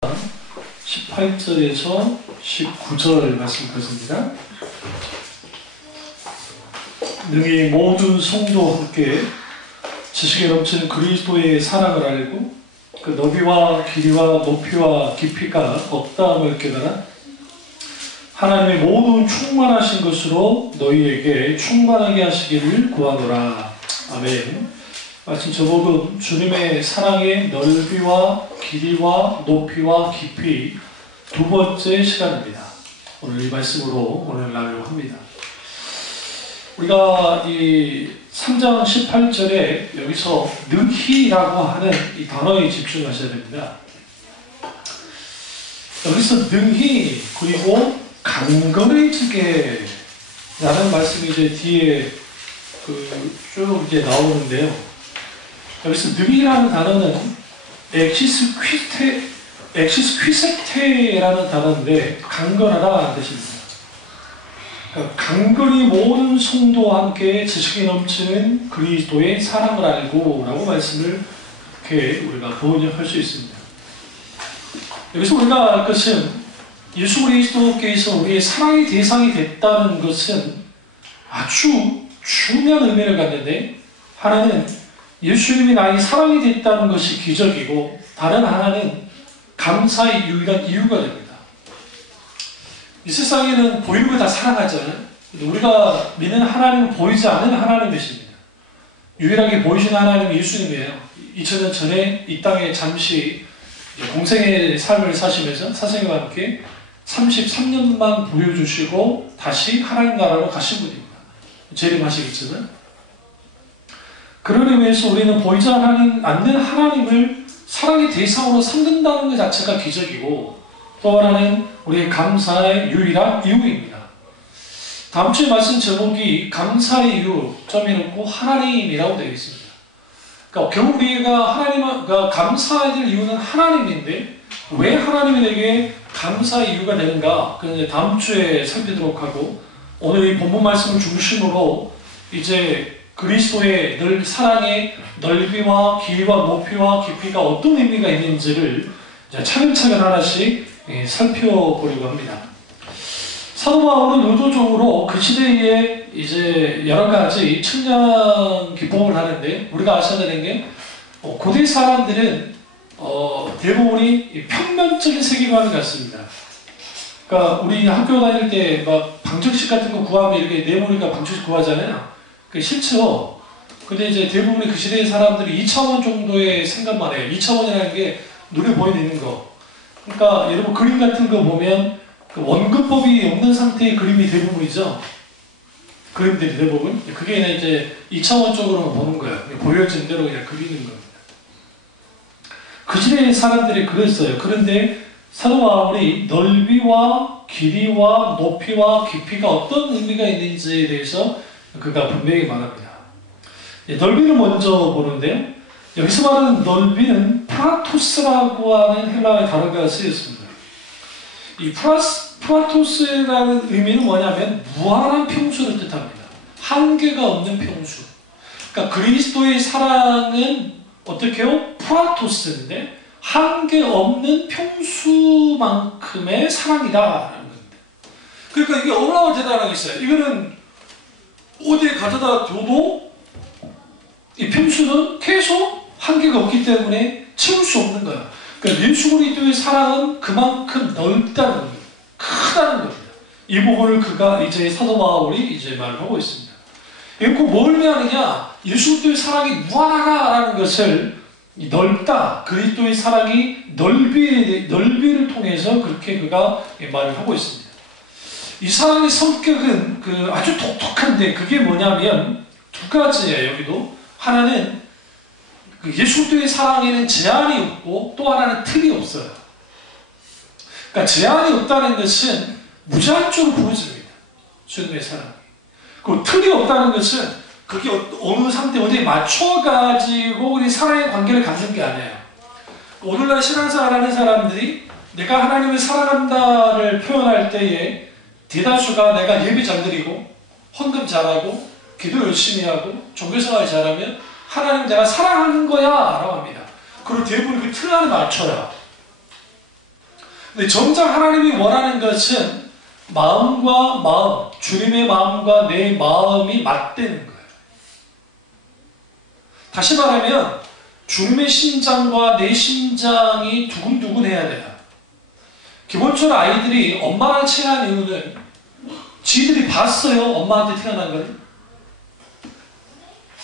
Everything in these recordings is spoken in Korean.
18절에서 19절 말씀까지입니다. 능히 모든 성도와 함께 지식에 넘치는 그리스도의 사랑을 알고 그 너비와 길이와 높이와 깊이가 없다함을 깨달아 하나님의 모든 충만하신 것으로 너희에게 충만하게 하시기를 구하노라. 아멘. 마침 제목은 주님의 사랑의 넓이와 길이와 높이와 깊이 두 번째 시간입니다. 오늘 이 말씀으로 오늘 나누려고 합니다. 우리가 이 3장 18절에 여기서 능히라고 하는 이 단어에 집중하셔야 됩니다. 여기서 능히 그리고 강건해지게 라는 말씀이 이제 뒤에 쭉 이제 나오는데요. 여기서 능이라는 단어는 엑시스퀴세테라는 단어인데 강건하다 뜻입니다. 그러니까 강건히 모든 성도와 함께 지식이 넘치는 그리스도의 사랑을 알고 라고 말씀을 이렇게 우리가 번역할 수 있습니다. 여기서 우리가 알 것은 예수 그리스도께서 우리의 사랑의 대상이 됐다는 것은 아주 중요한 의미를 갖는데, 하나는 예수님이 나의 사랑이 됐다는 것이 기적이고, 다른 하나는 감사의 유일한 이유가 됩니다. 이 세상에는 보이는 거 다 사랑하잖아요. 우리가 믿는 하나님은 보이지 않는 하나님이십니다. 유일하게 보이시는 하나님은 예수님이에요. 2000년 전에 이 땅에 잠시 공생의 삶을 사시면서 사생과 함께 33년만 보여주시고 다시 하나님 나라로 가신 분입니다. 재림하시겠지만, 그런 의미에서 우리는 보이지 않는 하나님을 사랑의 대상으로 삼는다는 것 자체가 기적이고, 또 하나는 우리의 감사의 유일한 이유입니다. 다음 주에 말씀 제목이 감사의 이유 점이 놓고 하나님이라고 되어 있습니다. 그러니까 결국 우리가 하나님과 감사해야 될 이유는 하나님인데, 왜 하나님이 내게 감사의 이유가 되는가? 그는 다음 주에 살피도록 하고, 오늘 이 본문 말씀을 중심으로 이제 그리스도의 사랑의 넓이와 길이와 높이와 깊이가 어떤 의미가 있는지를 차근차근 하나씩 살펴보려고 합니다. 사도 바울은 의도적으로 그 시대에 이제 여러 가지 측량 기법을 하는데, 우리가 아셔야 되는 게 고대 사람들은 대부분이 평면적인 세계관을 갖습니다. 그러니까 우리 학교 다닐 때 막 방정식 같은 거 구하면 이렇게 네모니까 방정식 구하잖아요. 그게 싫죠. 근데 이제 대부분의 그 시대의 사람들이 2차원 정도의 생각만 해요. 2차원이라는 게 눈에 보이는 거. 그러니까 여러분 그림 같은 거 보면 그 원근법이 없는 상태의 그림이 대부분이죠. 그림들이 대부분. 그게 이제 2차원적으로 보는 거예요. 보여진 대로 그냥 그리는 겁니다. 그 시대의 사람들이 그랬어요. 그런데 사도 바울이 넓이와 길이와 높이와 깊이가 어떤 의미가 있는지에 대해서 그가 분명히 말합니다. 넓이를 먼저 보는데, 여기서 말하는 넓이는 프라토스라고 하는 헬라어의 단어가 쓰였습니다. 이 프라토스라는 의미는 뭐냐면 무한한 평수를 뜻합니다. 한계가 없는 평수. 그러니까 그리스도의 사랑은 어떻게 해요? 프라토스인데 한계 없는 평수만큼의 사랑이다라는 겁니다. 그러니까 이게 얼마나 대단하겠어요. 이거는 어디에 가져다 둬도 이 평수는 계속 한계가 없기 때문에 채울 수 없는 거야. 그러니까 예수 그리스도의 사랑은 그만큼 넓다는 겁니다. 크다는 겁니다. 이 부분을 그가 이제 사도 바울이 이제 말을 하고 있습니다. 이거 뭘 의미하느냐? 예수 그리스도의 사랑이 무한하다라는 것을 넓다, 그리스도의 사랑이 넓이를 통해서 그렇게 그가 말을 하고 있습니다. 이 사랑의 성격은 아주 독특한데, 그게 뭐냐면 두 가지예요. 여기도 하나는 예수 그리스도의 사랑에는 제한이 없고, 또 하나는 틀이 없어요. 그러니까 제한이 없다는 것은 무제한적으로 부어집니다. 주님의 사랑이. 그리고 틀이 없다는 것은 그게 어느 상태 어디에 맞춰가지고 우리 사랑의 관계를 갖는 게 아니에요. 오늘날 신앙생활 하는 사람들이 내가 하나님을 사랑한다를 표현할 때에 대다수가 내가 예배 잘 드리고 헌금 잘하고 기도 열심히 하고 종교생활 잘하면 하나님 내가 사랑하는 거야 라고 합니다. 그리고 대부분 그 틀 안에 맞춰요. 근데 정작 하나님이 원하는 것은 마음과 마음, 주님의 마음과 내 마음이 맞대는 거예요. 다시 말하면 주님의 심장과 내 심장이 두근두근해야 돼요. 기본적으로 아이들이 엄마랑 친한 이유는 지들이 봤어요. 엄마한테 태어난 걸.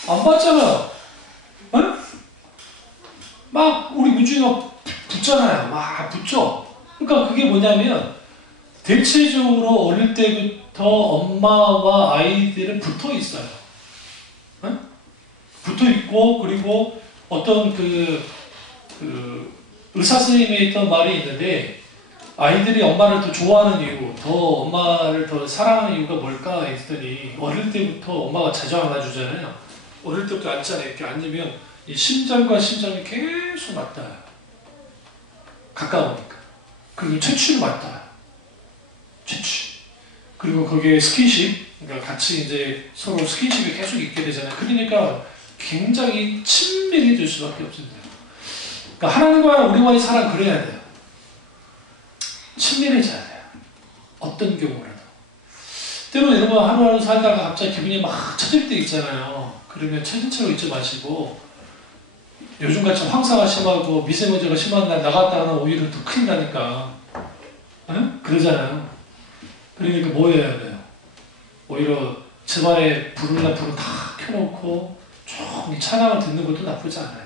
안 봤잖아요. 응? 막 우리 민준이가 붙잖아요. 막 붙죠. 그러니까 그게 뭐냐면 대체적으로 어릴 때부터 엄마와 아이들은 붙어 있어요. 응? 붙어 있고, 그리고 어떤 의사 선생님이 했던 말이 있는데, 아이들이 엄마를 더 좋아하는 이유, 더 엄마를 더 사랑하는 이유가 뭘까 했더니, 어릴 때부터 엄마가 자주 안아주잖아요. 어릴 때부터 앉잖아요. 이렇게 앉으면 이 심장과 심장이 계속 맞닿아요. 가까우니까. 그리고 채취를 맞닿아요. 채취. 그리고 거기에 스킨십, 그러니까 같이 이제 서로 스킨십이 계속 있게 되잖아요. 그러니까 굉장히 친밀해질 수밖에 없습니다. 그러니까 하나님과 우리와의 사랑 그래야 돼요. 친밀해져야 돼요. 어떤 경우라도. 때로는 여러분 하루하루 살다가 갑자기 기분이 막 처질 때 있잖아요. 그러면 처진 채로 있지 마시고, 요즘같이 황사가 심하고 미세먼지가 심한 날 나갔다 하면 오히려 더 큰일 나니까, 응? 그러잖아요. 그러니까 뭐 해야 돼요? 오히려 집안에 불을 다 켜놓고 조금 찬양을 듣는 것도 나쁘지 않아요.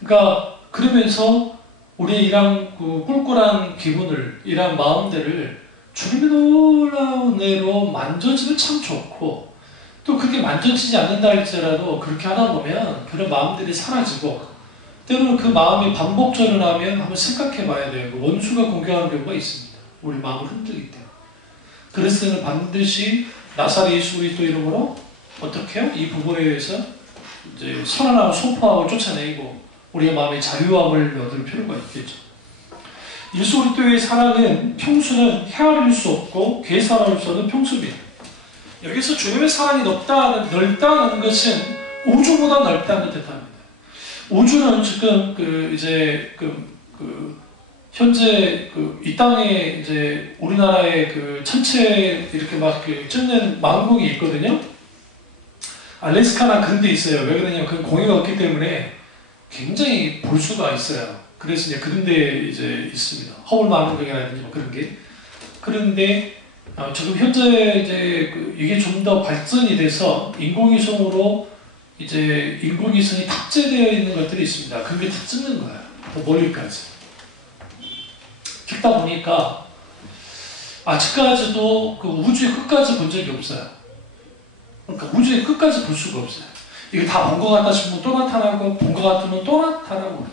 그러니까 그러면서 우리의 이런 꿀꿀한 기분을, 이런 마음들을 주님의 놀라운 은혜로 만져지면 참 좋고, 또 그렇게 만져지지 않는다 할지라도 그렇게 하다 보면 그런 마음들이 사라지고, 때로는 그 마음이 반복적으로 나면 한번 생각해 봐야 돼요. 원수가 공격하는 경우가 있습니다. 우리 마음을 흔들기 때문에. 그래서 반드시 나사렛 예수 그리스도 이름으로 어떻게 해요? 이 부분에 대해서 이제 선언하고 선포하고 쫓아내고 우리의 마음의 자유함을 얻을 필요가 있겠죠. 예수 그리스도의 사랑은 평수는 헤아릴 수 없고 계산할 수 없는 평수입니다. 여기서 주님의 사랑이 넓다는 것은 우주보다 넓다는 뜻합니다. 우주는 지금 현재 이 땅에 이제 우리나라의 천체 이렇게 막 찢는 망국이 있거든요. 알래스카나 그런 데 있어요. 왜 그러냐면 그 공해가 없기 때문에 굉장히 볼 수가 있어요. 그래서 이제 그런 데 이제 있습니다. 허블 망원경이라든지 뭐 그런 게. 그런데 지금 현재 이제 이게 좀 더 발전이 돼서 인공위성으로 이제 인공위성이 탑재되어 있는 것들이 있습니다. 그게 다 찍는 거예요. 더 멀리까지. 찍다 보니까 아직까지도 그 우주의 끝까지 본 적이 없어요. 그러니까 우주의 끝까지 볼 수가 없어요. 이게 다 본 것 같다 싶으면 또 나타나고, 본 것 같으면 또 나타나고.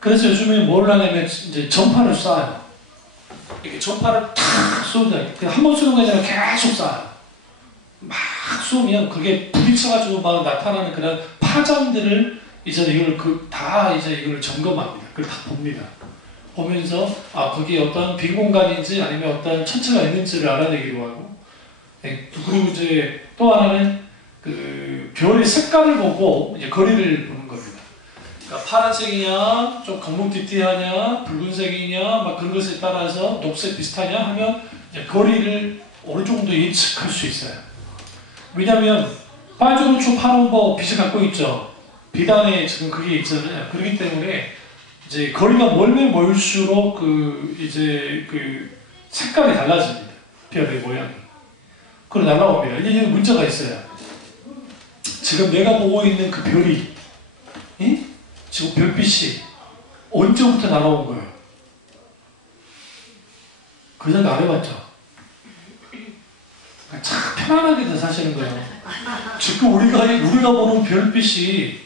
그래서 요즘에 뭘 하냐면 이제 전파를 쏴요. 이렇게 전파를 탁 쏘다. 한 번 쏘는 게 아니라 계속 쏴요. 막 쏘면 그게 부딪혀가지고 막 나타나는 그런 파장들을 이제 이걸 이걸 점검합니다. 그걸 다 봅니다. 보면서 거기에 어떤 빈 공간인지 아니면 어떤 천체가 있는지를 알아내기도 하고, 그리고 이제 또 하나는 별의 색깔을 보고 이제 거리를 보는 겁니다. 그러니까 파란색이냐, 좀 검은띠띠하냐, 붉은색이냐, 막 그런 것에 따라서 녹색 비슷하냐 하면 이제 거리를 어느 정도 예측할 수 있어요. 왜냐하면 빨주노초 파란보 빛을 갖고 있죠. 빛 안에 지금 그게 있잖아요. 그렇기 때문에 이제 거리가 멀면 멀수록 이제 색깔이 달라집니다. 별의 모양이. 그걸 날라옵니다. 이게 문제가 있어요. 지금 내가 보고 있는 그 별이, 지금 별빛이 언제부터 날아온 거예요? 그 생각 안 해봤죠? 참 편안하게 사시는 거예요. 지금 우리가 보는 별빛이,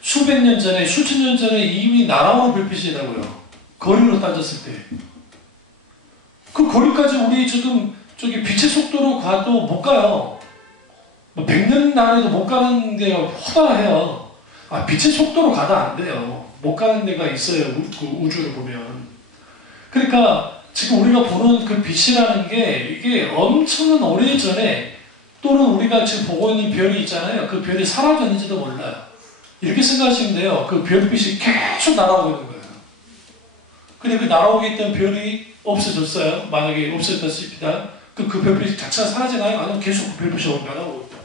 수백 년 전에, 수천 년 전에 이미 날아오는 별빛이라고요. 거리로 따졌을 때. 그 거리까지 우리 지금 저기 빛의 속도로 가도 못 가요. 뭐 100년 안에도 못 가는 데가 허다해요. 빛의 속도로 가도 안 돼요. 못 가는 데가 있어요. 그 우주를 보면. 그러니까 지금 우리가 보는 그 빛이라는 게 이게 엄청난 오래전에, 또는 우리가 지금 보고 있는 별이 있잖아요. 그 별이 사라졌는지도 몰라요. 이렇게 생각하시면 돼요. 그 별빛이 계속 날아오고 있는 거예요. 근데 그 날아오게 있던 별이 없어졌어요. 만약에 없어졌다 싶다. 그럼 그 별빛 자체가 사라지나요? 아니면 계속 그 별빛이 변하고 있다.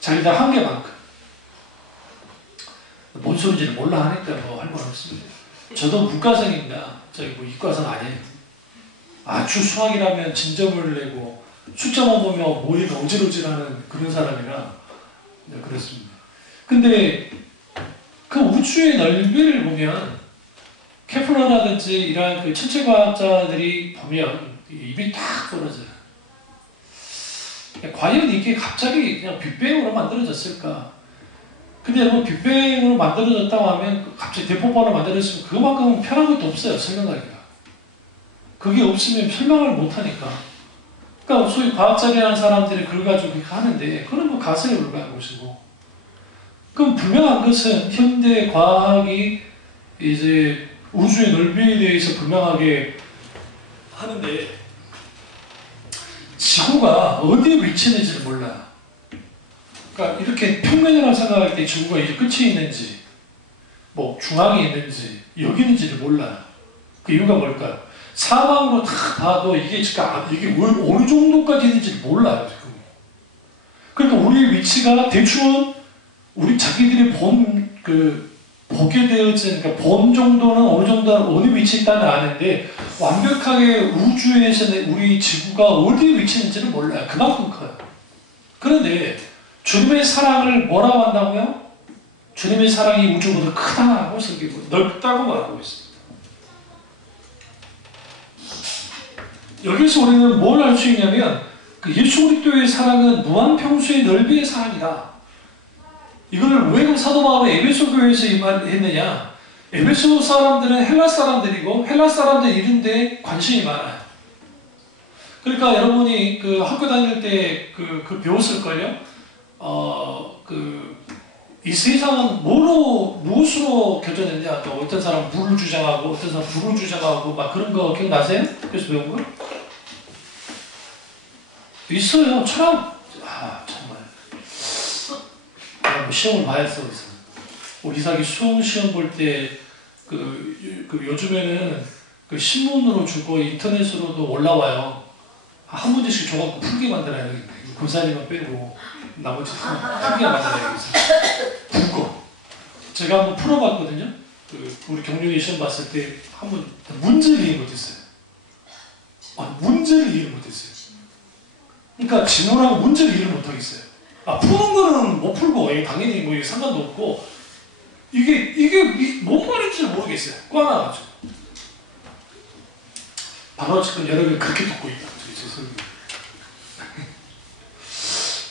자기들 한계만큼. 뭔 소리인지는 몰라 하니까 뭐 할 말 없습니다. 저도 문과생입니다. 저기 뭐 이과생 아니에요. 아주 수학이라면 진점을 내고 숫자만 보면 머리가 어질어질하는 그런 사람이라 네, 그렇습니다. 근데 그 우주의 넓이를 보면 케플러라든지 이러한 그 천체과학자들이 보면 입이 탁 벌어져요. 과연 이게 갑자기 그냥 빅뱅으로 만들어졌을까? 근데 뭐 빅뱅으로 만들어졌다고 하면 갑자기 대폭발로 만들어졌으면 그만큼 편한 것도 없어요. 설명하기가. 그게 없으면 설명을 못하니까. 그러니까 소위 과학자라는 사람들이 그걸 가지고 그렇게 하는데 그건 뭐 가설에 불과한 것이고. 그럼 분명한 것은 현대 과학이 이제 우주의 넓이에 대해서 분명하게 하는데 지구가 어디에 위치했는지를 몰라요. 그러니까 이렇게 평면이라고 생각할 때 지구가 이제 끝에 있는지 뭐 중앙에 있는지 여기 있는지를 몰라요. 그 이유가 뭘까요? 사방으로 다 봐도 이게 어느 정도까지 있는지를 몰라요. 지금. 그러니까 우리의 위치가 대충은 우리 자기들이 보게 되어진, 그러니까 본 정도는 어느 정도, 어느 위치에 있다는 아는데, 완벽하게 우주에서는 우리 지구가 어디에 위치했는지는 몰라요. 그만큼 커요. 그런데, 주님의 사랑을 뭐라고 한다고요? 주님의 사랑이 우주보다 크다고 섬기고, 넓다고 말하고 있습니다. 여기서 우리는 뭘 알 수 있냐면, 그 예수 그리스도의 사랑은 무한평수의 넓이의 사랑이다. 이걸 왜 사도 바울이 에베소 교회에서 이 말을 했느냐? 에베소 사람들은 헬라 사람들이고 헬라 사람들 이런데 관심이 많아요. 그러니까 여러분이 그 학교 다닐 때 그 배웠을걸요? 이 세상은 무엇으로 결정되느냐? 어떤 사람 물을 주장하고 어떤 사람 불을 주장하고 막 그런 거 기억나세요? 그래서 배운 거? 있어요. 철학. 시험을 봐야 했어. 우리 이삭이 수능 시험 볼 때 요즘에는 그 신문으로 주고 인터넷으로도 올라와요. 한 문제씩 줘갖고 풀게 만들어야 되겠네. 권사님만 빼고 나머지 풀게 만들어야 되겠어. 국어. 제가 한번 풀어봤거든요. 우리 경륜이 시험 봤을 때 한번 문제를 이해 못했어요. 문제를 이해 못했어요. 그러니까 질문하고 문제를 이해 못하겠어요. 푸는 거는 못 풀고, 당연히 뭐 상관도 없고, 이게 뭔 말인지 모르겠어요. 꽈나가지고. 바로 지금 여러분이 그렇게 듣고 있다. 죄송합니다.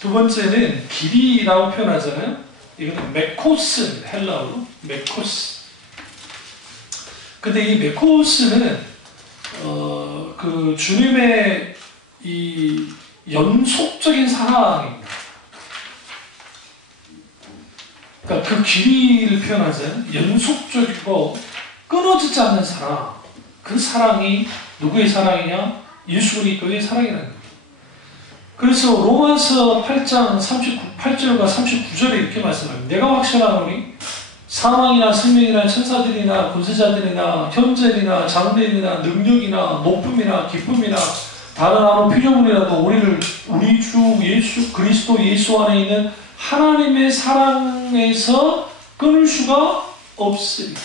두 번째는 길이라고 표현하잖아요. 이거는 메코스, 헬라어로. 메코스. 근데 이 메코스는, 그 주님의 이 연속적인 사랑입니다. 그러니까 그 길이를 표현하잖아요. 연속적이고 끊어지지 않는 사랑. 그 사랑이 누구의 사랑이냐? 예수 그리스도의 사랑이라는 거예요. 그래서 로마서 8장 38절과 39절에 이렇게 말씀합니다. 내가 확신하노니 사망이나 생명이나 천사들이나 권세자들이나 현재이나 장래이나 능력이나 높음이나 기쁨이나 다른 아무 피조물이라도 우리 주 예수 그리스도 예수 안에 있는 하나님의 사랑에서 끊을 수가 없습니다.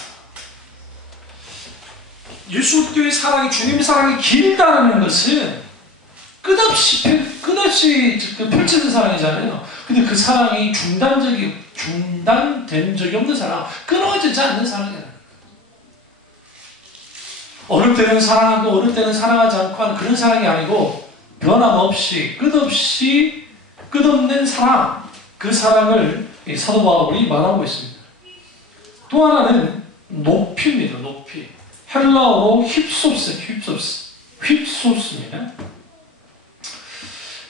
예수 그리스도의 사랑이, 주님의 사랑이 길다는 것은 끝없이 펼쳐진 사랑이잖아요. 근데 그 사랑이 중단된 적이 없는 사랑, 끊어지지 않는 사랑이에요. 어느 때는 사랑하고 어느 때는 사랑하지 않고 하는 그런 사랑이 아니고 변함없이 끝없는 사랑, 그 사랑을 사도 바울이 말하고 있습니다. 또 하나는 높이입니다. 높이. 헬라어로 휩소스입니다.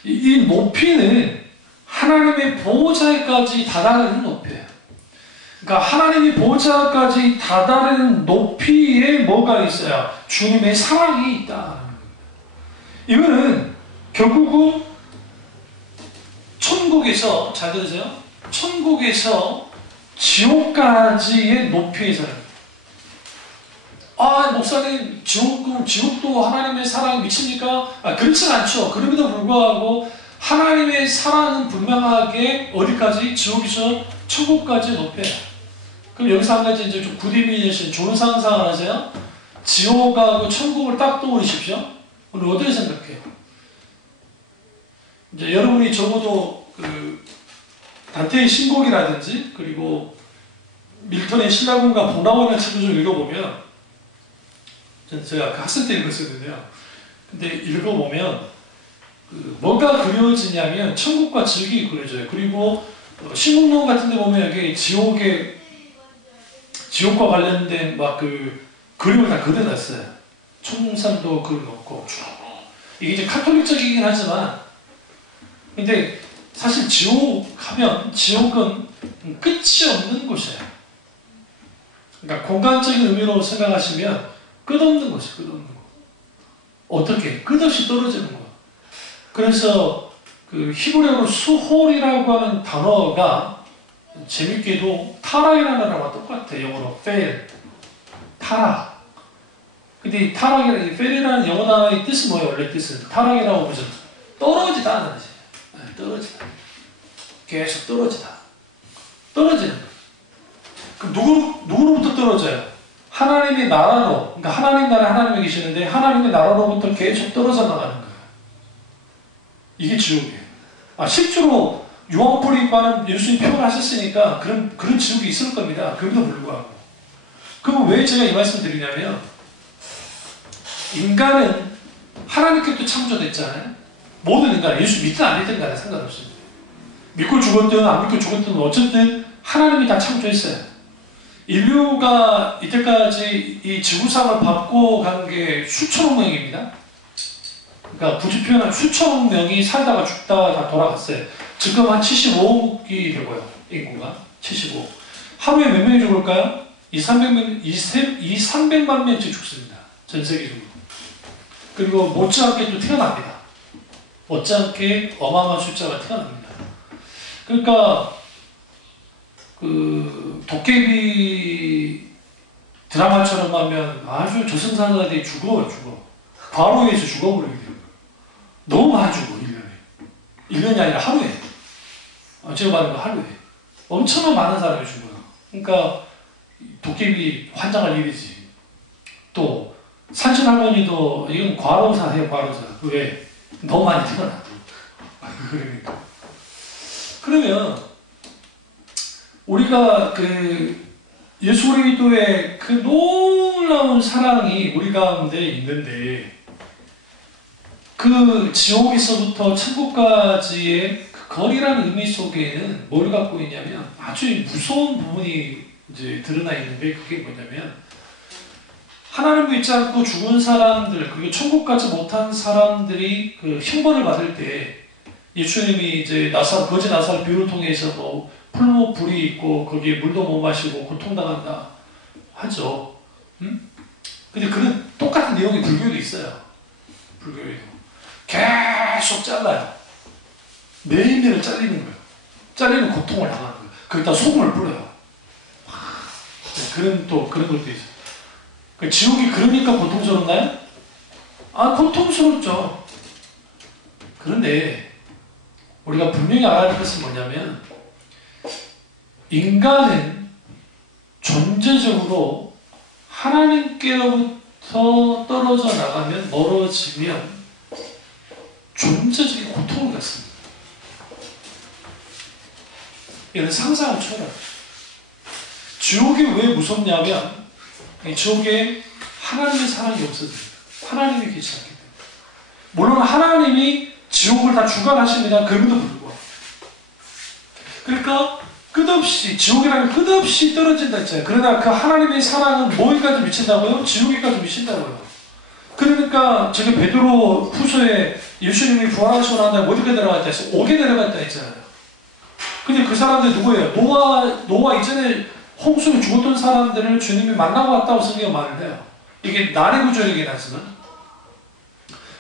이 높이는 하나님의 보호자에까지 다다르는 높이예요. 그러니까 하나님의 보호자까지 다다르는 높이에 뭐가 있어요? 주님의 사랑이 있다. 이거는 결국은 천국에서, 잘 들으세요? 천국에서 지옥까지의 높이에서 목사님 지옥도 하나님의 사랑에 미칩니까? 그렇진 않죠. 그럼에도 불구하고 하나님의 사랑은 분명하게 어디까지? 지옥에서 천국까지 높여요. 그럼 여기서 한 가지 이제 좀 굿이미니션 좋은 상상을 하세요. 지옥하고 천국을 딱 떠올리십시오. 오늘 어떻게 생각해요? 이제 여러분이 적어도 그 단테의 신곡이라든지 그리고 밀턴의 신라군과 보나원의 책을 좀 읽어보면, 제가 그 학생 때 읽었었는데요. 근데 읽어보면 뭐가 그려지냐면 천국과 지옥이 그려져요. 그리고 신국론 같은 데 보면 여기 지옥과 관련된 막 그 그림을 다 그려놨어요. 총산도 그려놓고 쭉. 이게 이제 카톨릭적이긴 하지만, 근데 사실 지옥은 끝이 없는 곳이에요. 그러니까 공간적인 의미로 생각하시면 끝없는 곳이에요. 끝없는 곳. 어떻게? 끝없이 떨어지는 것. 그래서 그 히브리어로 수홀이라고 하는 단어가 재밌게도 타락이라는 단어와 똑같아요. 영어로 fail, 타락. 근데 이 타락이라는, 이 fail이라는 영어 단어의 뜻은 뭐예요? 원래 뜻은 타락이라고 보죠. 떨어지다 하는 뜻이에요. 떨어지다. 계속 떨어지다. 떨어지는 거예요. 그럼 누구로부터 떨어져요? 하나님의 나라로. 그러니까 하나님 나라에 하나님이 계시는데 하나님의 나라로부터 계속 떨어져 나가는 거예요. 이게 지옥이에요. 실제로 유황불이과는 예수님이 표현하셨으니까 그런 지옥이 있을 겁니다. 그럼에도 불구하고. 그럼 왜 제가 이 말씀을 드리냐면, 인간은 하나님께도 창조됐잖아요. 모든 인간, 예수 믿든 안 믿든 간에 상관없습니다. 믿고 죽었든 안 믿고 죽었든 어쨌든 하나님이 다 창조했어요. 인류가 이때까지 이 지구상을 밟고 간 게 수천억 명입니다. 그러니까 굳이 표현하면 수천억 명이 살다가 죽다가 다 돌아갔어요. 지금 한 75억이 되고요. 인구가 75억. 하루에 몇 명이 죽을까요? 300만 명씩 죽습니다. 전 세계적으로. 그리고 못지않게 또 태어납니다. 못지않게 어마어마한 숫자가 태어납니다. 그러니까 그 도깨비 드라마처럼 하면 아주 저승사자들이 죽어. 과로에서 죽어버리게 돼요. 너무 많이 죽어, 1년에. 1년이 아니라 하루에. 제가 말한 거 하루에. 엄청나게 많은 사람이 죽어요. 그러니까 도깨비 환장할 일이지. 또 산신할머니도 이건 과로사예요, 과로사. 왜? 너무 많이 태어나. 그러니까. 그러면 우리가 그 예수 그리스도의 그 놀라운 사랑이 우리 가운데 있는데, 그 지옥에서부터 천국까지의 그 거리라는 의미 속에는 뭘 갖고 있냐면 아주 무서운 부분이 이제 드러나 있는데, 그게 뭐냐면 하나님 믿지 않고 죽은 사람들, 그리고 천국 가지 못한 사람들이 그 형벌을 받을 때 예수님이 이제 거지 나사로 비유를 통해서 뭐 풀무 불이 있고 거기에 물도 못 마시고 고통당한다 하죠. 근데 그런 똑같은 내용이 불교에도 있어요. 불교에도. 계속 잘라요. 매일매일 잘리는 거예요. 잘리는 고통을 당하는 거예요. 거기다 소금을 뿌려요. 그런 것도 있어요. 그 지옥이 그러니까 고통스러운가요? 고통스럽죠. 그런데 우리가 분명히 알아야 할 것은 뭐냐면, 인간은 존재적으로 하나님께로부터 떨어져 나가면, 멀어지면 존재적인 고통을 갖습니다. 이건 상상을 초월합니다. 지옥이 왜 무섭냐면, 이 지옥에 하나님의 사랑이 없어집니다. 하나님이 계시지 않기 때문에. 물론 하나님이 지옥을 다 주관하십니다. 그럼에도 불구하고. 그러니까 끝없이, 지옥이라는 끝없이 떨어진다 했잖아요. 그러나 그 하나님의 사랑은 뭐기까지 미친다고요? 지옥에까지 미친다고요. 그러니까 저기 베드로 후서에 예수님이 부활하시고 난 다음에 어디까지 내려갔다 했어요? 옥에 내려갔다 했잖아요. 근데 그 사람들이 누구예요? 노아 이전에 홍수에 죽었던 사람들을 주님이 만나고 왔다고 성경이 말을 해요. 이게 난해 구절이긴 하지만.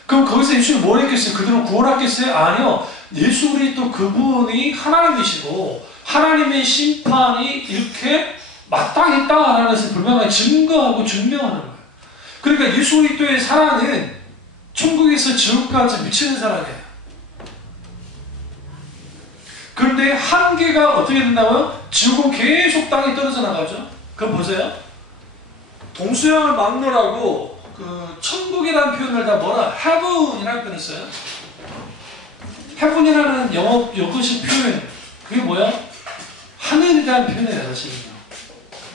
그럼 거기서 예수님이 뭘 했겠어요? 그들을 구원했겠어요? 아니요. 예수 그리스도 그분이 하나님이시고 하나님의 심판이 이렇게 마땅했다라는 것을 분명하게 증거하고 증명하는 거예요. 그러니까 예수 그리스도의 사랑은 천국에서 지옥까지 미치는 사랑이에요. 그런데 한계가 어떻게 된다고요? 지옥은 계속 땅에 떨어져 나가죠. 그럼 보세요. 동서양을 막론하고 그 천국이라는 표현을 다 뭐라? heaven이라는 표현을 써요. heaven이라는 영어 영어식 표현, 그게 뭐야? 하늘이라는 표현이에요, 사실은요.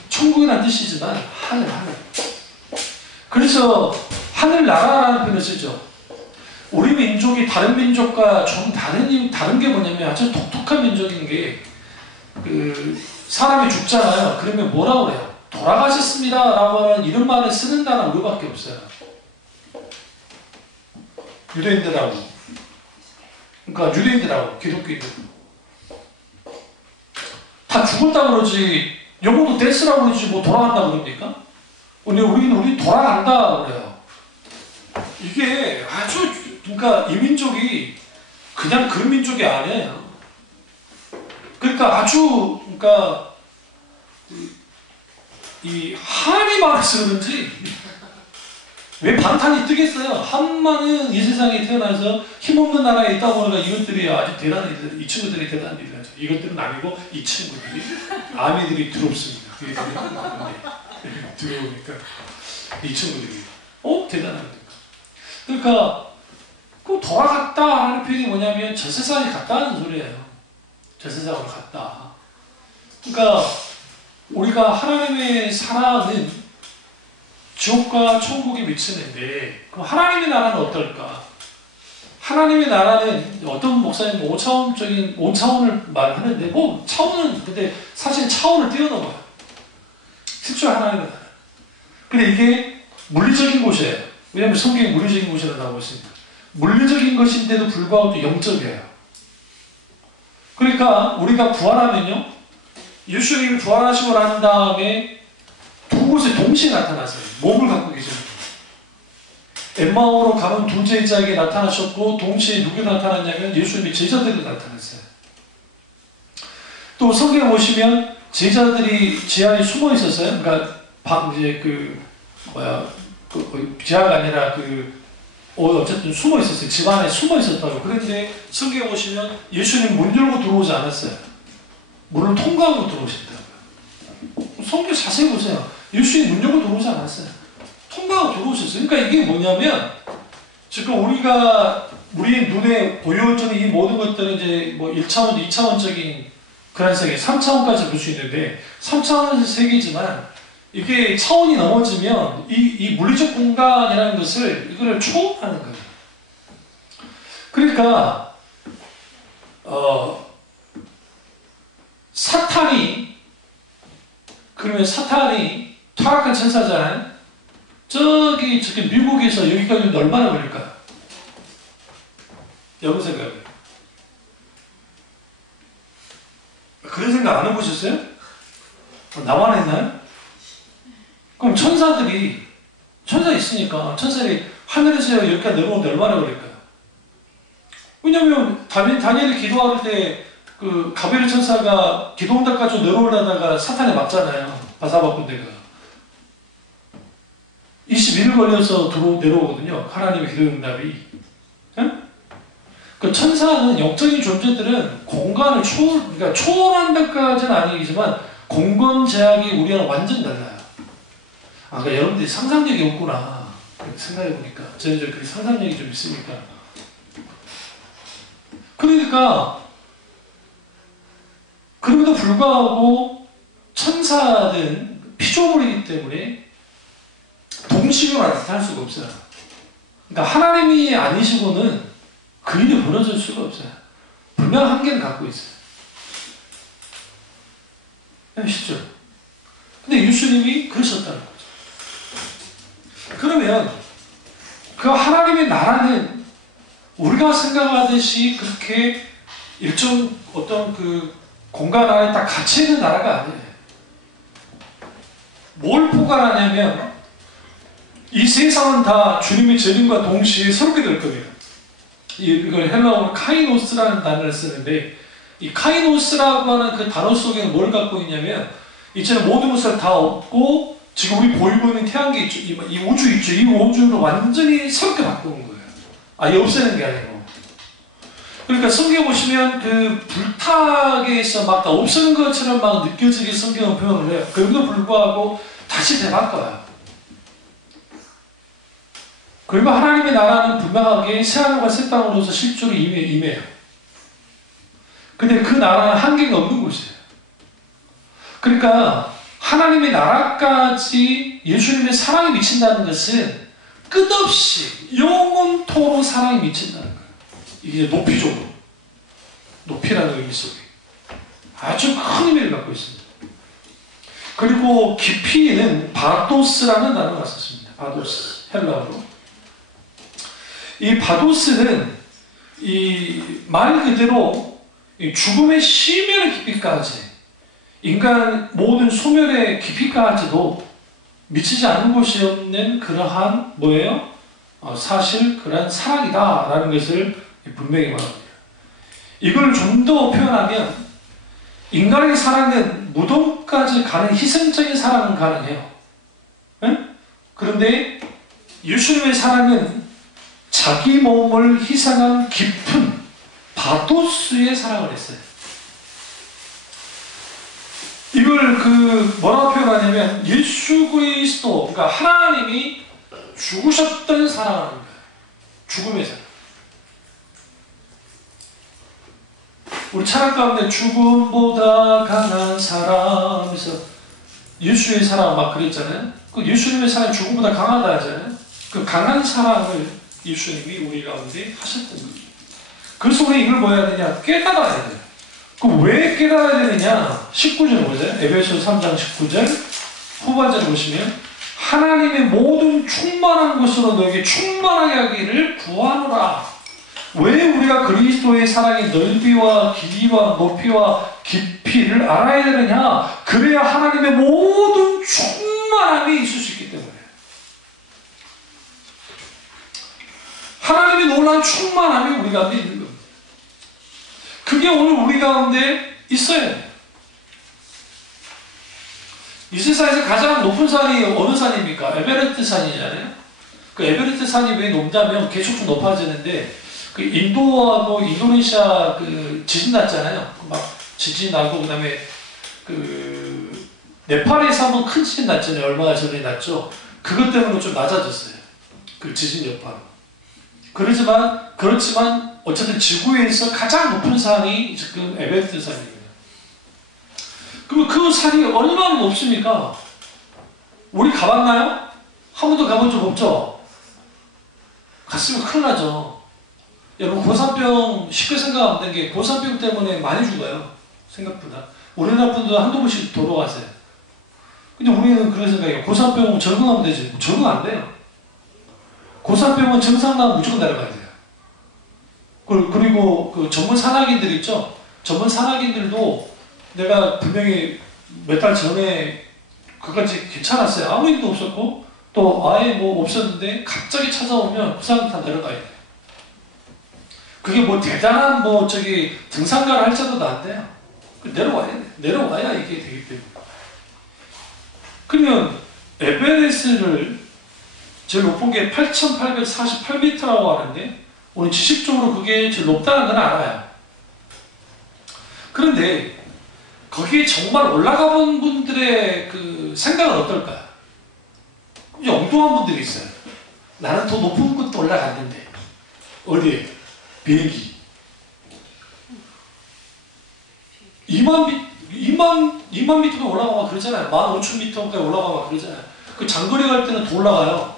천국이라는 뜻이지만 하늘. 그래서 하늘나라라는 표현을 쓰죠. 우리 민족이 다른 민족과 좀 다른 게 뭐냐면 아주 독특한 민족인 게, 그 사람이 죽잖아요. 그러면 뭐라고 그래요? 돌아가셨습니다 라고 하는 이런 말을 쓰는 나라는 우리밖에 없어요. 유대인들하고, 그러니까 유대인들하고 기독교인들 다 죽었다 그러지, 영어도 데스라고 그러지 뭐 돌아간다 그럽니까? 근데 우리 돌아간다 그래요. 이게 아주, 그러니까 이 민족이 그냥 그런 민족이 아니에요. 그러니까 아주, 그러니까 이 하나님 안에서 그런지 왜 반탄이 뜨겠어요? 한마는 이 세상에 태어나서 힘없는 나라에 있다고 하니까 이것들이 아주 대단한 일들, 이 친구들이 대단한 일을 하죠. 이것들은 아니고 이 친구들이, 아미들이 더럽습니다. 들어오니까 이 친구들이 대단합니다. 그러니까 그 돌아갔다 하는 표현이 뭐냐면 저 세상에 갔다는 소리예요. 저 세상으로 갔다. 그러니까 우리가 하나님의 사랑은 지옥과 천국에 미치는데, 그럼 하나님의 나라는 어떨까? 하나님의 나라는 어떤 목사님 5차원을 말하는데, 뭐 차원은 근데 사실 차원을 뛰어넘어요. 실제 하나님의 나라. 근데 이게 물리적인 곳이에요. 왜냐하면 성경이 물리적인 곳이라고 나오고 있습니다. 물리적인 것인데도 불구하고 또 영적이에요. 그러니까 우리가 부활하면요, 예수님이 부활하시고 난 다음에 두 곳에 동시에 나타나세요. 몸을 갖고 계십니다. 엠마오로 가는 두 제자에게 나타나셨고, 동시에 누구 나타났냐면 예수님이 제자들에게 나타났어요. 또 성경에 보시면 제자들이 지하에 숨어 있었어요. 그러니까 이제 지하가 아니라 어쨌든 숨어 있었어요. 집 안에 숨어 있었다고. 그런데 성경에 보시면 예수님 문 열고 들어오지 않았어요. 문을 통과하고 들어오셨다고요. 성경 자세히 보세요. 예수님 문 열고 들어오지 않았어요. 통과하고 들어오셨어요. 그러니까 이게 뭐냐면, 지금 우리 눈에 보여지는 이 모든 것들은 이제 뭐 1차원, 2차원적인 그런 세계, 3차원까지 볼 수 있는데, 3차원은 세계지만 이게 차원이 넘어지면 이 물리적 공간이라는 이거를 초월하는 거예요. 그러니까 사탄이 타락한 천사잖아요. 저기 미국에서 여기까지 오는데 얼마나 걸릴까요? 여러분 생각해요. 그런 생각 안 해보셨어요? 나만 했나요? 그럼 천사 있으니까 천사들이 하늘에서 여기까지 내려오는데 얼마나 걸릴까요? 왜냐면 다니엘이 기도할 때 그 가브리엘 천사가 기도원당까지 내려오려다가 사탄에 맞잖아요. 바사바꾼데가 21일 걸려서 내려오거든요. 하나님의 기도응답이. 응? 그 천사는, 영적인 존재들은 공간을 그러니까 초월한 데까지는 아니지만 공간 제약이 우리랑 완전 달라요. 그러니까 여러분들이 상상력이 없구나. 생각해보니까 저는 그렇게 상상력이 좀 있으니까. 그러니까 그럼에도 불구하고 천사는 피조물이기 때문에 동식으로 나타날 수가 없어요. 그러니까 하나님이 아니시고는 그 일이 벌어질 수가 없어요. 분명 한계를 갖고 있어요. 아시죠? 근데 예수님이 그러셨다는 거죠. 그러면 그 하나님의 나라는 우리가 생각하듯이 그렇게 일정 어떤 공간 안에 딱 갇혀있는 나라가 아니에요. 뭘 포괄하냐면 이 세상은 다 주님의 재림과 동시에 새롭게 될 겁니다. 이걸 헬라어로 카이노스라는 단어를 쓰는데, 이 카이노스라고 하는 그 단어 속에는 뭘 갖고 있냐면, 이제는 모든 것을 다 얻고 지금 우리 보이고 있는 태양계 있죠. 이 우주 있죠. 이 우주를 완전히 새롭게 바꾸는 거예요. 아예 없애는 게 아니고. 그러니까 성경 보시면 그 불타게에서 막 없애는 것처럼 막 느껴지게 성경은 표현을 해요. 그럼에도 불구하고 다시 되바꿔요. 그리고 하나님의 나라는 분명하게 새하늘과 새 땅으로서 실제로 임해요. 근데 그 나라는 한계가 없는 곳이에요. 그러니까 하나님의 나라까지 예수님의 사랑이 미친다는 것은 끝없이 영원토록 사랑이 미친다는 거예요. 이게 높이적으로. 높이라는 의미 속에 아주 큰 의미를 갖고 있습니다. 그리고 깊이는 바도스라는 단어가 썼습니다. 바도스, 헬라어로. 이 바도스는 이 말 그대로 죽음의 심연의 깊이까지, 인간 모든 소멸의 깊이까지도 미치지 않는 곳이 없는 그러한 뭐예요? 사실 그러한 사랑이다라는 것을 분명히 말합니다. 이걸 좀 더 표현하면 인간의 사랑은 무덤까지 가는 희생적인 사랑은 가능해요. 응? 그런데 예수님의 사랑은 자기 몸을 희생한 깊은 바도스의 사랑을 했어요. 이걸 뭐라고 표현하냐면 예수 그리스도, 그러니까 하나님이 죽으셨던 사랑하는 거예요. 죽음의 사랑. 우리 찬양 가운데 죽음보다 강한 사랑에서 예수의 사랑 막 그랬잖아요. 그 예수님의 사랑이 죽음보다 강하다 하잖아요. 그 강한 사랑을 예수님이 우리 가운데 하셨던 거예요. 그래서 우리 이걸 뭐 해야 되냐? 깨달아야 돼요. 그럼 왜 깨달아야 되느냐? 19절 보세요. 에베소서 3장 19절 후반절 보시면 하나님의 모든 충만한 것으로 너에게 충만하게 하기를 구하노라. 왜 우리가 그리스도의 사랑의 넓이와 길이와 높이와 깊이를 알아야 되느냐? 그래야 하나님의 모든 충만함이 있을 수 있기 때문에. 하나님의 놀라운 충만함이 우리 가운데 있는 겁니다. 그게 오늘 우리 가운데 있어야 돼요. 이 세상에서 가장 높은 산이 어느 산입니까? 에베레스트 산이잖아요. 그 에베레스트 산이 왜 높냐면 계속 높아지는데 그 인도하고 인도네시아 그 지진 났잖아요. 막 지진 나고 그다음에 그 네팔에서 한번 큰 지진 났잖아요. 얼마 전에 났죠. 그것 때문에 좀 낮아졌어요. 그 지진 여파로. 그렇지만 어쨌든 지구에서 가장 높은 산이 지금 에베레스트 산입니다. 그럼 그 산이 얼마나 높습니까? 우리 가봤나요? 한 번도 가본 적 없죠? 갔으면 큰일 나죠. 여러분 고산병 쉽게 생각 안 되는 게 고산병 때문에 많이 죽어요. 생각보다. 우리나라 분들 한두 번씩 돌아가세요. 근데 우리는 그런 생각이에요. 고산병 적응하면 되지. 적응 안 돼요. 고산병은 증상 나면 무조건 내려가야 돼요. 그리고 그 전문 산악인들 있죠? 전문 산악인들도 내가 분명히 몇 달 전에 그까지 괜찮았어요. 아무 일도 없었고 또 아예 뭐 없었는데 갑자기 찾아오면 그 사람 다 내려가야 돼요. 그게 뭐 대단한 등산가를 할 정도도 안 돼요. 내려와야 돼. 내려와야 이게 되기 때문에. 그러면 에베레스트를 제일 높은 게 8,848m라고 하는데 오늘 지식적으로 그게 제일 높다는 건 알아요. 그런데 거기에 정말 올라가 본 분들의 그 생각은 어떨까요? 엉뚱한 분들이 있어요. 나는 더 높은 곳도 올라갔는데 어디에? 비행기 2만 미터도 올라가고 그러잖아요. 15,000m까지 올라가고 그러잖아요. 그 장거리 갈 때는 더 올라가요.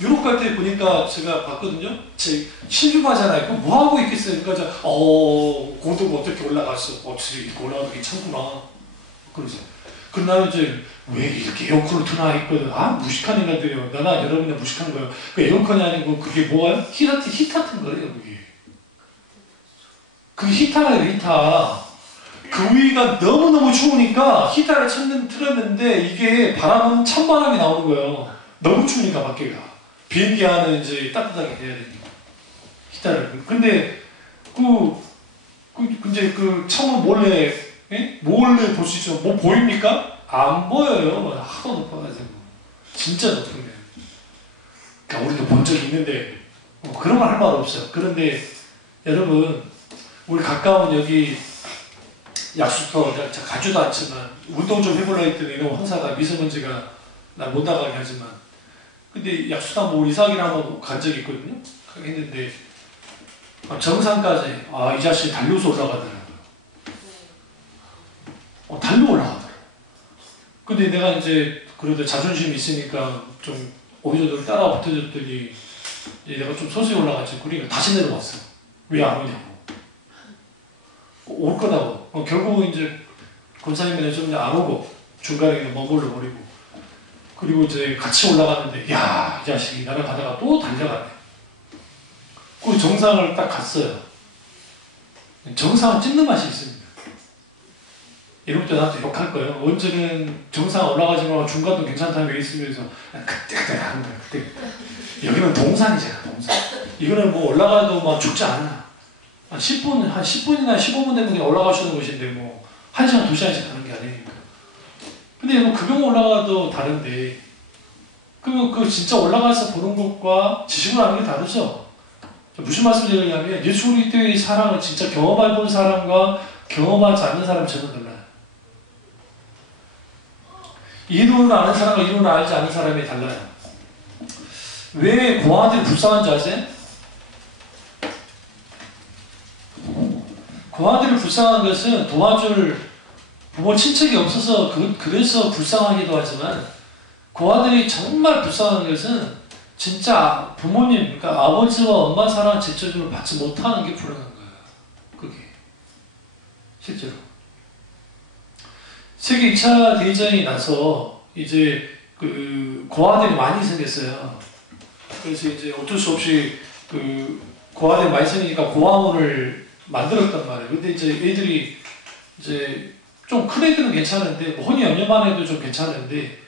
유럽 갈 때 보니까 제가 봤거든요. 제 신주하잖아요. 그럼 뭐 하고 있겠어요? 그러니까 고도가 어떻게 올라갔어? 이렇게 올라가는 게 참구나. 그러세요. 그럼 나는 이제 왜 이렇게 에어컨을 틀어놔 있거든. 무식한 인간들이요. 나나 여러분이 무식한 거예요. 그 에어컨이 아니고 그게 뭐예요? 히터 같은 거예요. 그게. 그 히터라요. 히터. 그 위가 너무너무 추우니까 히터를 틀었는데 이게 바람은 찬바람이 나오는 거예요. 너무 추우니까 밖에가. 비행기 안은 이제 따뜻하게 해야 되니까. 히터를. 근데 이제 그 창문 몰래 볼 수 있죠. 뭐 보입니까? 안 보여요. 하도 높아가지고. 진짜 높은 거예요. 그러니까 우리도 본 적이 있는데 그런 말 할 말 없어요. 그런데 여러분 우리 가까운 여기 약수터 가지도 않지만 운동 좀 해보려 했더니 너무 황사가 미세먼지가 날 못 나가게 하지만 근데 약수터 한번 우리 이삭이랑 한번 간 적이 있거든요. 했는데 정상까지 이 자식이 달려서 올라가더라고요. 달려 올라가더라고요. 근데 내가 이제 그래도 자존심이 있으니까 좀 오히려 따라 붙어줬더니 내가 좀 서서히 올라갔지. 그러니까 다시 내려왔어요. 왜 안 오냐고. 올 거다고. 결국은 이제 권사님은 좀 안 오고 중간에 머물러 버리고 그리고 이제 같이 올라갔는데 야, 이 자식이 나랑 가다가 또 달려가네. 그 정상을 딱 갔어요. 정상은 찍는 맛이 있습니다. 이럴 때 나한테 욕할 거예요. 언제는 정상 올라가지 말고 중간도 괜찮다며 있으면서 그때 하는 거야. 그때. 여기는 동산이잖아. 동산. 이거는 뭐 올라가도 막 죽지 않아. 한 10분이나 15분 되면 그냥 올라가시는 곳인데 뭐 1시간, 2시간씩 가는 게 아니니까. 근데 뭐 그경 올라가도 다른데 그러면 그 진짜 올라가서 보는 것과 지식을 하는 게 다르죠. 무슨 말씀 드리냐면 예수 그리스도의 사랑을 진짜 경험해본 사람과 경험하지 않는 사람이 전혀 달라요. 이론을 아는 사람과 이론을 알지 않는 사람이 달라요. 왜 고아들이 불쌍한 줄 아세요? 고아들이 불쌍한 것은 도와줄 부모 친척이 없어서 그래서 불쌍하기도 하지만 고아들이 정말 불쌍한 것은 진짜 부모님, 그러니까 아버지와 엄마 사랑 직접적으로 받지 못하는 게 불행한 거예요. 그게 실제로 세계 2차 대전이 나서 이제 그 고아들이 많이 생겼어요. 그래서 이제 어쩔 수 없이 그 고아들이 많이 생기니까 고아원을 만들었단 말이에요. 근데 이제 애들이 이제 좀 큰 애들은 괜찮은데 혼이 연여만 해도 좀 괜찮은데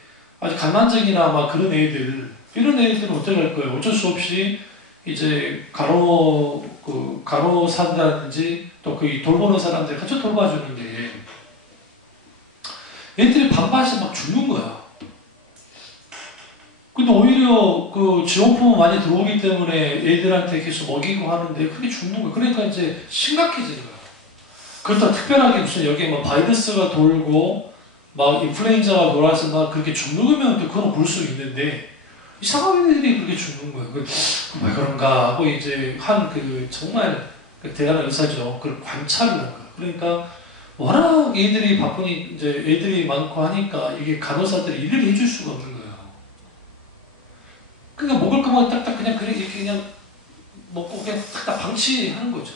아주 갓난쟁이나 막 그런 애들 이런 애들은 어떻게 할 거예요? 어쩔 수 없이 이제 간호사라든지 또 그 돌보는 사람들 같이 돌봐주는데 애들이 반반씩 막 죽는 거야. 근데 오히려 그 지원품은 많이 들어오기 때문에 애들한테 계속 먹이고 하는데 그게 죽는 거야. 그러니까 이제 심각해지는 거야. 그렇다고 특별하게 무슨 여기에 막 바이러스가 돌고 막 인플루엔자가 돌아서 막 그렇게 죽는 거면 또 그건 볼 수 있는데 이상한 애들이 그렇게 죽는 거예요. 왜 그런가 하고 이제 한 그 정말 대단한 의사죠. 그걸 관찰을 한 거예요. 그러니까 워낙 애들이 바쁘니 이제 애들이 많고 하니까 이게 간호사들이 일을 해줄 수가 없는 거예요. 그러니까 먹을 것만 딱딱 그냥 이렇게 그냥 먹고 그냥 딱딱 방치하는 거죠.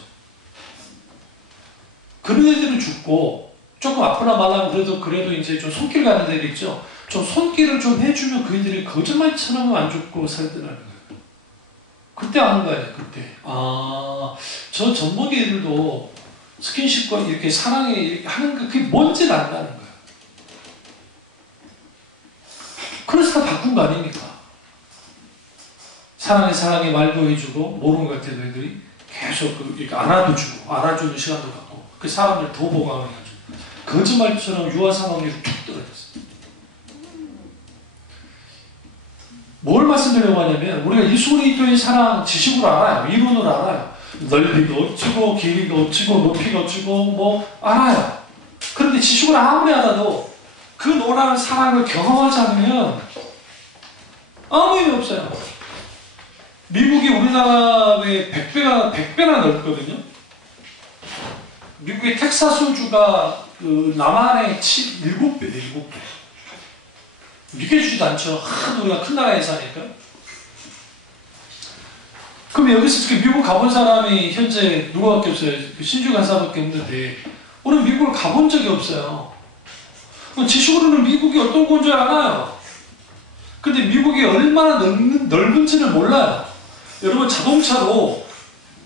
그런 애들은 죽고 조금 아프나 말라면 그래도 이제 좀 손길 가는 애들 있죠. 좀 손길을 좀 해주면 그 애들이 거짓말처럼 안 죽고 살더라는 거예요. 그때 아는 거예요. 그때 저 전복이 애들도 스킨십과 이렇게 사랑에 이렇게 하는 거 그게 뭔지 안다는 거예요. 그래서 다 바꾼 거 아닙니까? 사랑에 말도 해주고 모르는 것 같은 애들이 계속 이렇게 안아주는 시간도 갖고 그 사람들 더 보강해가지고 거짓말처럼 유아 상황이 툭 떨어졌어요. 뭘 말씀드리려고 하냐면 우리가 예수 그리스도의 사랑 지식으로 알아요. 이론으로 알아요. 넓이가 어찌고 길이가 어찌고 높이가 어찌고 뭐 알아요. 그런데 지식으로 아무리 알아도 그 놀라운 사랑을 경험하지 않으면 아무 의미 없어요. 미국이 우리나라의 100배나 넓거든요. 미국의 텍사스주가 그 남한의 7배. 믿겨주지도 않죠. 우리가 큰 나라에 사니까. 그럼 여기서 미국 가본 사람이 현재 누구밖에 없어요? 신주 간사밖에 없는데 우리는 미국을 가본 적이 없어요. 지식으로는 미국이 어떤 곳인 줄 알아요. 근데 미국이 얼마나 넓은지를 몰라요. 여러분 자동차로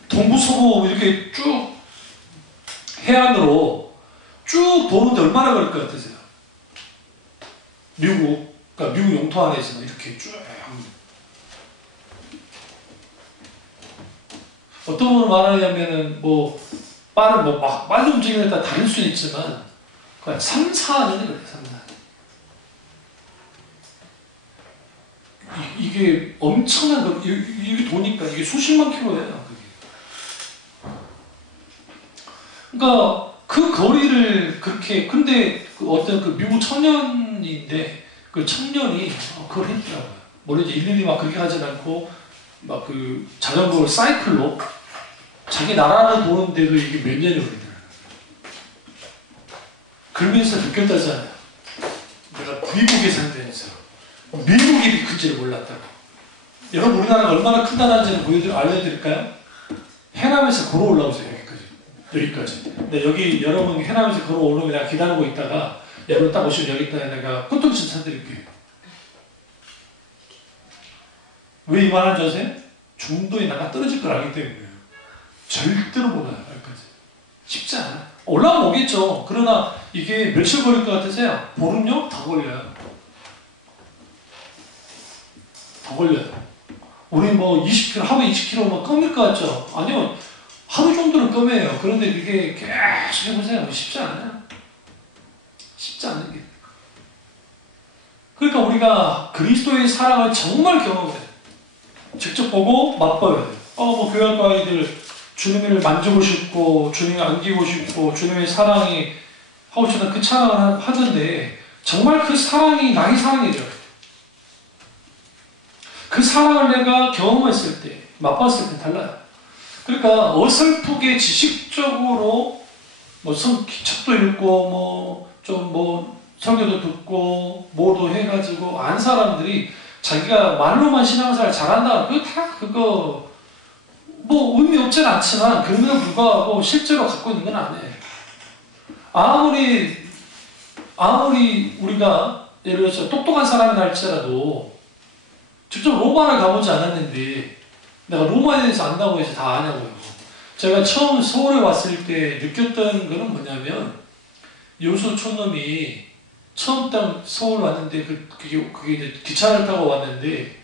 동부 서부 이렇게 쭉 해안으로 쭉 도는데 얼마나 걸릴 것 같으세요? 그러니까 미국 영토 안에서 이렇게 쭉 어떤 분은 말하냐면은 빨리 움직이는 데 따라 다를 수는 있지만 그냥 3, 4년이 걸려요. 3, 4년. 이게 엄청난 이게 도니까 이게 수십만 킬로예요. 그러니까 그 거리를 그렇게 근데 그 어떤 그 미국 청년인데 그 청년이 그걸 했더라고요. 물론 이제 일일이 막 그렇게 하진 않고 막 그 자전거 사이클로 자기 나라를 도는데도 이게 몇 년이 걸리더라고요. 그러면서 느꼈다잖아요. 내가 미국에 산다면서 미국이 이렇게 큰지를 몰랐다고. 여러분 우리나라가 얼마나 큰 나라인지는 알려드릴까요? 해남에서 걸어 올라오세요. 여기까지. 근데 여기 여러분 해남에서 걸어 오르면 내가 기다리고 있다가 여러분 딱 오시면 여기다 내가 꽃동신 사드릴게요. 왜 이만한 줄 아세요? 중도에 나가 떨어질 걸 알기 때문에요. 절대로 못 와요. 여기까지. 쉽지 않아요. 올라가면 오겠죠. 그러나 이게 며칠 걸릴 것 같으세요? 보름요? 더 걸려요. 더 걸려요. 우리 뭐 20km, 하루에 20km 막 껌일 것 같죠? 아니요. 하루 정도는 껌해요. 그런데 그게 계속 해보세요. 쉽지 않아요. 쉽지 않은 게. 그러니까 우리가 그리스도의 사랑을 정말 경험해야 돼요. 직접 보고 맛봐야 돼요. 뭐 교회학과 아이들 주님을 만지고 싶고 주님을 안기고 싶고 주님의 사랑이 하고 싶다 그 찬양을 하던데 정말 그 사랑이 나의 사랑이죠. 그 사랑을 내가 경험했을 때 맛봤을 때 달라요. 그러니까 어설프게 지식적으로 뭐 책도 읽고 뭐 좀 뭐 설교도 듣고 뭐도 해가지고 안 사람들이 자기가 말로만 신앙생활 잘한다 그거 뭐 의미 없진 않지만 그럼에도 불구하고 실제로 갖고 있는 건 아니에요. 아무리 우리가 예를 들어서 똑똑한 사람이 할지라도 직접 로마를 가보지 않았는데 내가 로마에 대해서 안다고 해서 다 아냐고요. 제가 처음 서울에 왔을 때 느꼈던 거는 뭐냐면 요수 촌놈이 처음 딱 서울 왔는데 그게 이제 기차를 타고 왔는데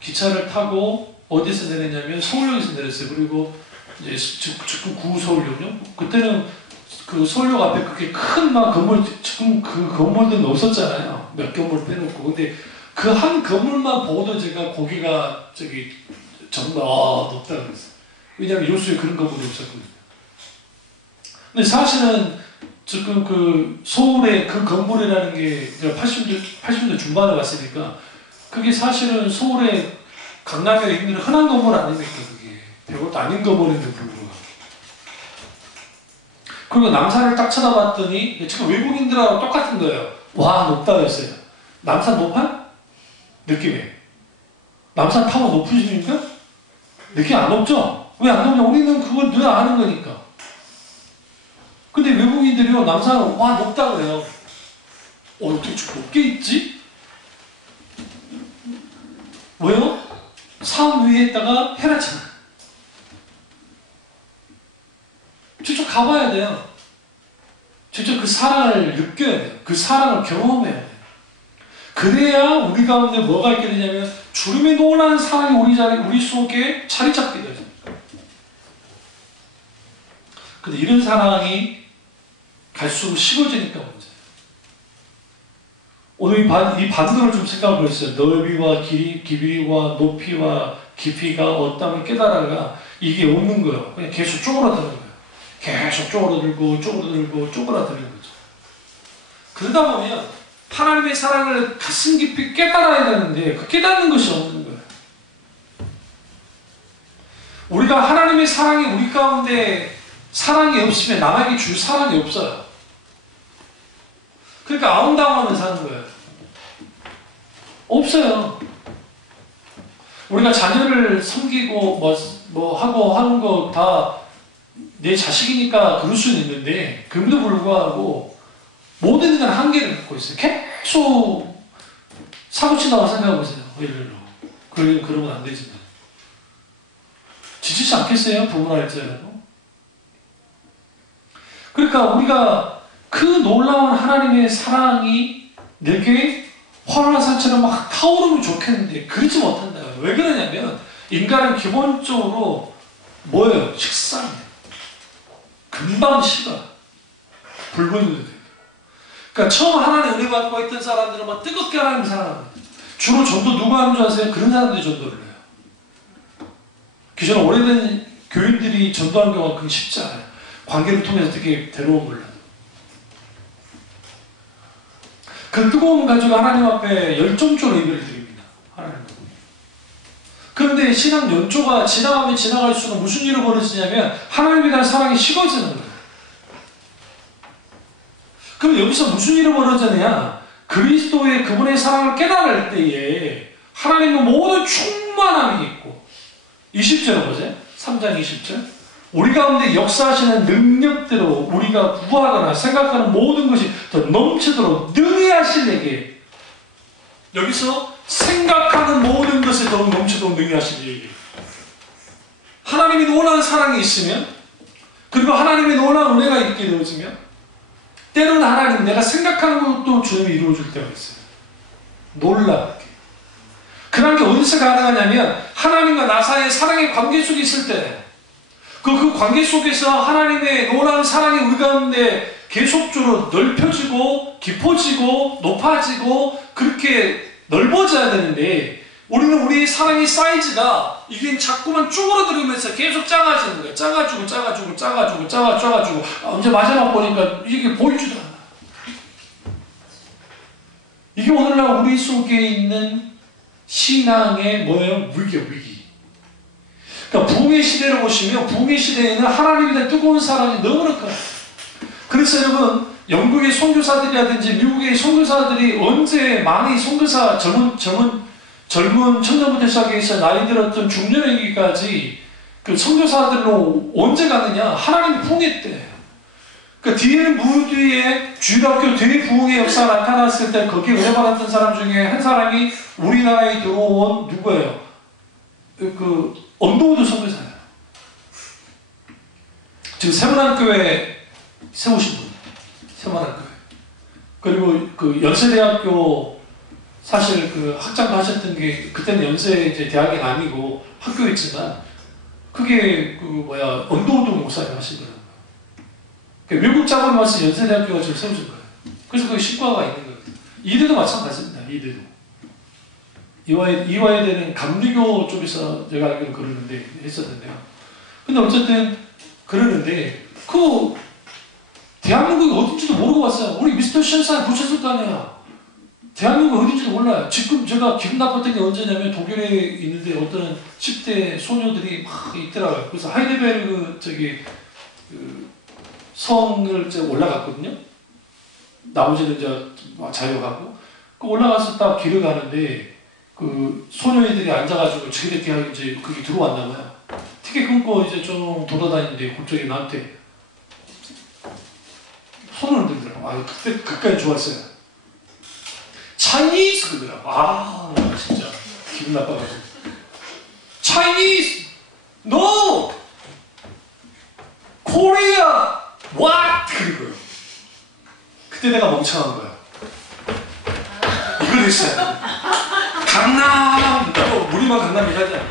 기차를 타고 어디서 내렸냐면 서울역에서 내렸어요. 그리고 이제 지금 구서울역요. 그때는 그 서울역 앞에 그렇게 큰 막 건물 지금 그 건물들은 없었잖아요. 몇 건물 빼놓고 근데 그 한 건물만 보고도 제가 거기가 정말 높다 그랬어요. 왜냐하면 요수에 그런 건물이 없었거든요. 근데 사실은 지금 그 서울의 그 건물이라는 게 80년대 중반에 왔으니까 그게 사실은 서울의 강남에 있는 흔한 건물 아닙니까? 그게 별것도 아닌 건물인데 불구하고. 그리고 남산을 딱 쳐다봤더니 지금 외국인들하고 똑같은 거예요. 와 높다 그랬어요. 남산 높아요? 느낌이. 남산 타워 높으십니까? 느낌 안 높죠? 왜 안 높냐? 우리는 그걸 늘 아는 거니까. 근데 외국인들이요, 남산은 와 높다 그래요. 어떻게 높게 있지? 왜요? 산 위에다가 해놨잖아. 직접 가봐야 돼요. 직접 그 사랑을 느껴야 돼요. 그 사랑을 경험해야 돼요. 그래야 우리 가운데 뭐가 있게 되냐면 주님의 놀라운 사랑이 우리 속에 자리 잡게 되죠. 근데 이런 사랑이 갈수록 식어지니까 문제예요. 오늘 이 반등을 좀 생각해 보세요. 넓이와 길이와 높이와 깊이가 어떠면 깨달아가 이게 없는 거예요. 그냥 계속 쪼그라드는 거예요. 계속 쪼그라들고 쪼그라드는 거죠. 그러다 보면 하나님의 사랑을 가슴 깊이 깨달아야 되는데 그 깨닫는 것이 없는 거예요. 우리가 하나님의 사랑이 우리 가운데 사랑이 없으면 남에게 줄 사랑이 없어요. 그러니까 아웅다웅하면 사는 거예요. 없어요. 우리가 자녀를 섬기고 뭐 하고 하는 거 다 내 자식이니까 그럴 수는 있는데 그럼에도 불구하고 모든 건 한계를 갖고 있어요. 계속 사고친다고 생각해보세요. 그러면 안 되지만 지치지 않겠어요? 부모라 할지라도. 그러니까 우리가 그 놀라운 하나님의 사랑이 내게 활활한 산처럼 막 타오르면 좋겠는데 그러지 못한다. 왜 그러냐면 인간은 기본적으로 뭐예요? 식상해요. 금방 식어요. 붉은 눈이 돼요. 그러니까 처음 하나님 은혜 받고 있던 사람들은 막 뜨겁게 하나님 사랑합니다. 주로 전도 누가 하는 줄 아세요? 그런 사람들이 전도를 해요. 기존에 오래된 교인들이 전도하는 경우가 그게 쉽지 않아요. 관계를 통해서 어떻게 데려온 몰라도. 그 뜨거운 가지고 하나님 앞에 열정적으로 예배를 드립니다. 하나님. 그런데 신앙 연조가 지나가면 지나갈수록 무슨 일이 벌어지냐면 하나님에 대한 사랑이 식어지는 거예요. 그럼 여기서 무슨 일이 벌어지느냐? 그리스도의 그분의 사랑을 깨달을 때에 하나님의 모든 충만함이 있고 20절은 뭐죠? 3장 20절 우리 가운데 역사하시는 능력대로 우리가 구하거나 생각하는 모든 것이 더 넘치도록 능히 하시려게 여기서 생각하는 모든 것에 더욱 넘치도록 능히 하시려게 하나님이 놀라운 사랑이 있으면 그리고 하나님의 놀라운 은혜가 있게 되어지면 때로는 하나님 내가 생각하는 것도 주님이 이루어줄 때가 있어요. 놀랍게. 그런 게 어디서 가능하냐면 하나님과 나 사이의 사랑의 관계 속에 있을 때 그 관계 속에서 하나님의 놀라운 사랑이 우리 가운데 계속적으로 넓혀지고 깊어지고 높아지고 그렇게 넓어져야 되는데 우리는 우리의 사랑의 사이즈가 이게 자꾸만 쪼그라들면서 계속 작아지는 거예요. 작아지고 언제 마지막 보니까 이게 보이지도 않아. 이게 오늘날 우리 속에 있는 신앙의 뭐예요? 위기. 그러니까 부흥의 시대를 보시면 부흥의 시대에는 하나님에 대한 뜨거운 사랑이 너무나 커요. 그래서 여러분 영국의 선교사들이라든지 미국의 선교사들이 언제 많이 선교사 젊은 청년부터 시작해서 나이 들었던 중년에게까지 그 선교사들로 언제 가느냐? 하나님이 부흥했대. 그 뒤에는 무디의 주일학교 대부흥의 역사가 나타났을 때 거기에 은혜 받았던 사람 중에 한 사람이 우리나라에 들어온 누구예요? 그 언더우드 선교사예요. 지금 세문안교회 세우신 분. 세문안교회. 그리고 그 연세대학교 사실 그 학장도 하셨던 게 그때는 연세 이제 대학이 아니고 학교였지만 그게 그 뭐야 언더우드 목사님 하시더라고요. 외국 자본이 와서 연세대학교가 지금 세워진 거예요. 그래서 거기 신과가 있는 거예요. 이대도 마찬가지입니다. 이대도. 이화여대는 감리교 쪽에서 제가 알기로 그러는데 했었는데요. 근데 어쨌든 그러는데 그 대한민국이 어딘지도 모르고 왔어요. 우리 미스터 션샤인 보셨을 거 아니야. 대한민국이 어딘지도 몰라요. 지금 제가 기분 나빴던 게 언제냐면 독일에 있는데 어떤 10대 소녀들이 막 있더라고요. 그래서 하이델베르그 그 성을 이제 올라갔거든요. 나머지는 이제 자유하고 그 올라가서 딱 길을 가는데 그 소녀애들이 앉아가지고 지그렇게 이제 거기 들어왔나 봐요. 티켓 끊고 이제 좀 돌아다니는데 갑자기 나한테 손을 흔들더라고. 아 그때 그까지 좋았어요. 차이니스 그러더라고. 아 진짜 기분 나빠가지고. 차이니스 no 코리아 what 그리고요. 그때 내가 멍청한 거야. 이거 됐어요. 강남! 우리만 강남이라잖아.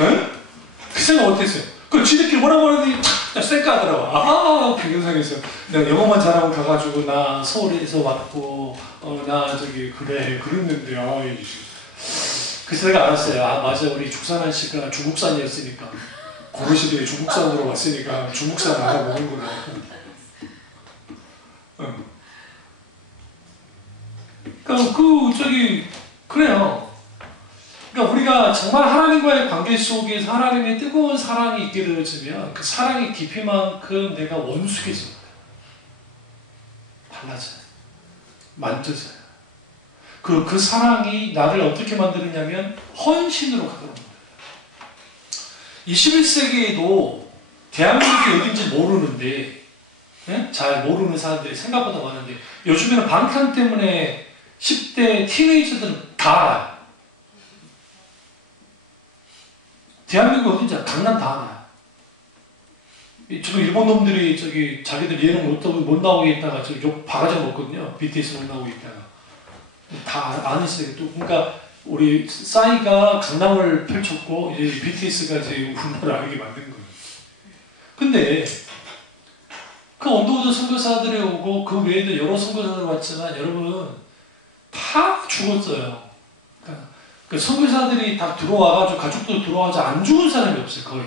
에? 그 생각 어땠어요? 그 지들끼리 뭐라고 하는데 탁 쌩까하더라고. 아, 경영상에서. 내가 영어만 잘하고 가가지고 나 서울에서 왔고 나 저기 그래 그랬는데 그래서 내가 알았어요. 아 맞아 우리 죽산한 씨가 중국산이었으니까 고려시대에 중국산으로 왔으니까 중국산 알아보는구나. 그러니까 그래요. 그러니까 우리가 정말 하나님과의 관계 속에서 하나님의 뜨거운 사랑이 있게 되어지면 그 사랑의 깊이만큼 내가 원숙해집니다. 달라져요. 만져져요. 그 사랑이 나를 어떻게 만드느냐면 헌신으로 가도록 만들어요. 21세기에도 대한민국이 어딘지 모르는데 잘 모르는 사람들이 생각보다 많은데 요즘에는 방탄 때문에 10대 티네이저들은 다 알아요. 대한민국 어딘지 강남 다 알아요. 지금 일본 놈들이 자기들 예능 못 나오게 있다가 욕 바가지 먹거든요. BTS 못 나오게 있다가 다 아니세요. 또 그러니까 우리 싸이가 강남을 펼쳤고 이제 BTS가 이제 우리나라 알게 만든 거예요. 근데 그 언더우드 선교사들이 오고 그 외에도 여러 선교사들 왔지만 여러분 다 죽었어요. 그 선교사들이 다 들어와가지고 가족도 들어와서 안 죽은 사람이 없어요, 거의.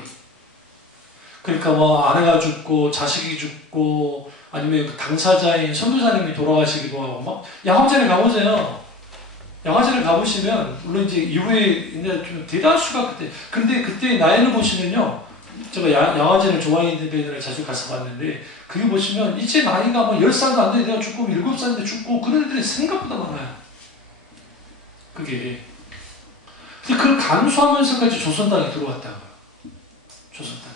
그러니까 뭐 아내가 죽고 자식이 죽고 아니면 그 당사자인 선교사님이 돌아가시기도 하고 막 양화제를 가보세요. 양화제를 가보시면 물론 이제 이후에 이제 좀 대다수가 근데 그때 나이를 보시면요, 제가 양화제를 좋아하는 데를 자주 가서 봤는데 그게 보시면 이제 나이가 뭐 10살도 안 돼 내가 죽고 7살인데 죽고 그런 애들이 생각보다 많아요. 그게 그걸 간수하면서까지 조선당에 들어왔다고요. 조선당에.